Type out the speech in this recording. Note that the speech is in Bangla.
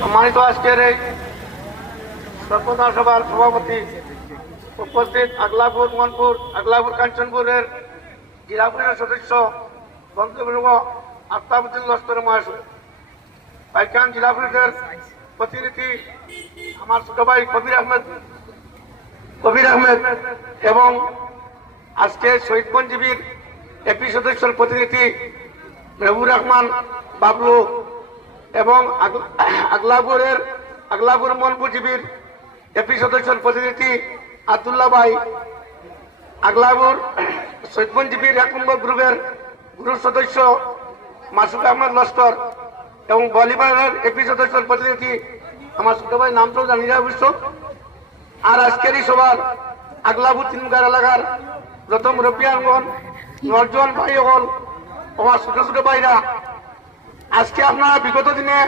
সম্মানিত আজকের এই সর্বদা সভার সভাপতি উপস্থিত আগলাপুর মনপুর আগলাপুর কাঞ্চনপুরের জেলা পরিষদ সদস্য বন্ধুবর্গ আফতাবুদ্দিন লস্কর মহাশয়, পাইকান জেলা পরিষদের প্রতিনিধি আমার ছোট ভাই কবির আহমেদ এবং আজকে শহীদ বনজীবীর এপি সদস্যের প্রতিনিধি মেহবুর রহমান বাবলু এবং আগলাপুর মনপুরজীবীর এপি সদস্যের প্রতিনিধি আব্দুল্লাহ ভাই, আগলাপুর শহীদ বনজীবীর 1 নম্বর গ্রুপের গ্রুপ সদস্য মাসুক আহমদ লস্কর এবং বলিবারের এপি সদস্যের প্রতিনিধি আমার ছোট ভাই নাম তো জানি না অবশ্য। আর আজকের এই সভার আগলাপুর 3 নম্বর এলাকার যত মুরব্বিয়ানগণ, নজন ভাই হল, আমার ছোট ছোট ভাইরা, আজকে আপনারা বিগত দিনে